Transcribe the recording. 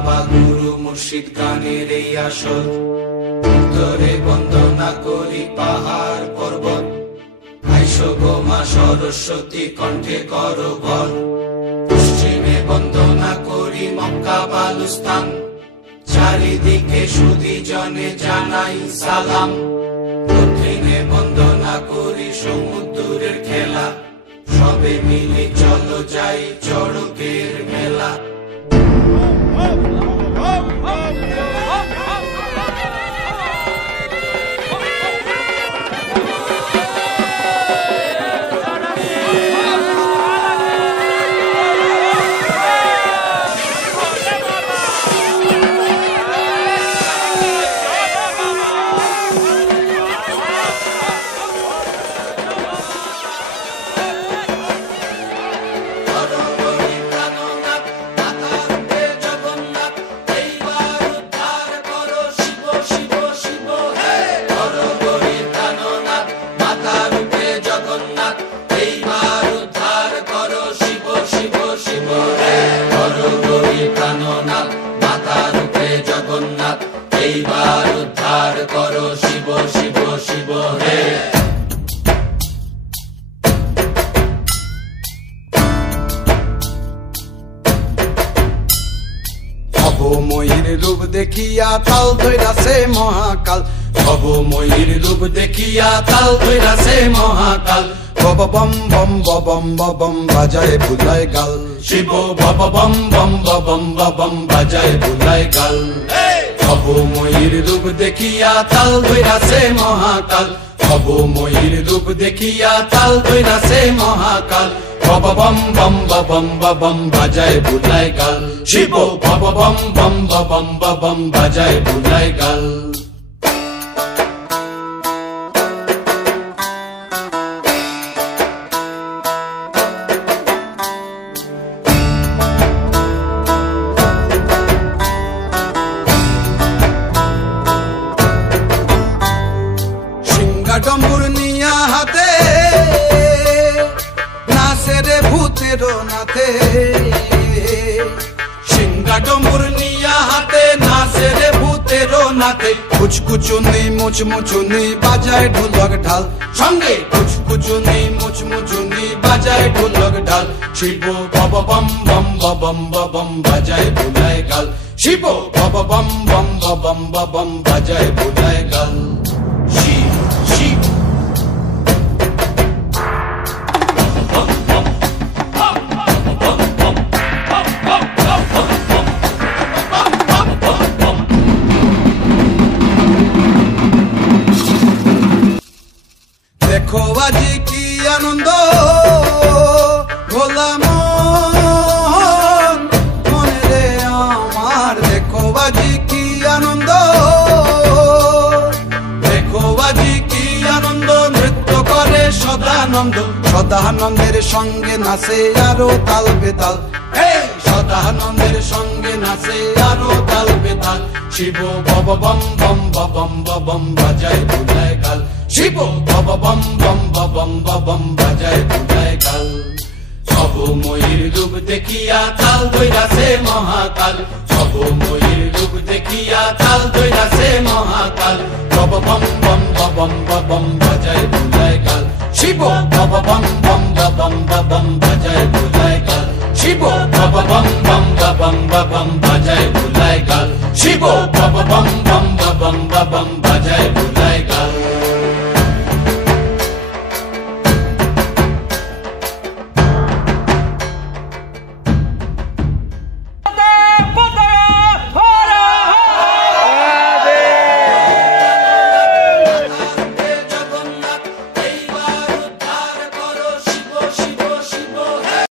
বাবা গুরু মুর্শিদ গানের এই আসর। উত্তরে বন্দনা করি পাহাড় পর্বত, আইসো গো মা সরস্বতী কণ্ঠে করো বর। পশ্চিমে বন্দনা করি মক্কা বালুস্তান, চারিদিকে সুধী জনে জানাই সালাম। দক্ষিণে বন্দনা করি সমুদ্রের খেলা, সবে মিলে চলো যাই চড়কের মেলা। এইবার উদ্ধার করো শিব শিব শিব হে। ভবময়ীর রূপ দেখিয়া তাল ধইরাছে মহাকাল, ভবময়ীর রূপ দেখিয়া তাল ধইরাছে মহাকাল। বব বম বম বম বম বাজায় বুলায় গাল, শিব বব বম বম বম বম বাজায় বুলায় গাল। ভবময়ীর রূপ দেখিয়া তাল ধইরাছে মহাকাল, ভবময়ীর রূপ দেখিয়া তাল ধইরাছে মহাকাল। বব বম বম বম বাজায় বুলায় গাল, শিব বব বম বম বম বাজায় বুলায় গাল। ডম্বুর নিয়া হাতে নাচে রে ভূতের নাথে, সিংহা ডম্বুর নিয়া হাতে নাচে রে ভূতের নাথে। কুচকুচুনি মুচমুচুনি বাজায় ঢোলক ঢাল, সঙ্গে কুচকুচুনি মুচমুচুনি বাজায় ঢোলক ঢাল। শিব বব বম বম বম বাজায় বুলায় গাল, শিব বব বম বম বম বাজায় বুলায় গাল। শিব শিব দেখো আজি কি আনন্দ ভোলা মনে রে আমার, দেখো আজি কি আনন্দ, দেখো আজি কি আনন্দ, নৃত্য করে সদানন্দ। সদানন্দের সঙ্গে নাচে আরো তাল বেতাল, সদানন্দের সঙ্গে নাচে আরো তাল বেতাল। শিব বব বম বম বাজায় বুলায় গাল, শিব বব বম বম বাজায় বুলায় গাল। ভবময়ীর রূপ দেখিয়া তাল ধইরাছে মহাকাল, ভবময়ীর রূপ দেখিয়া তাল ধইরাছে মহাকাল। বব বম বম বাজায় বুলায় গাল, শিব বব বম বম বাজায় বুলায় গাল, শিব বব বম বম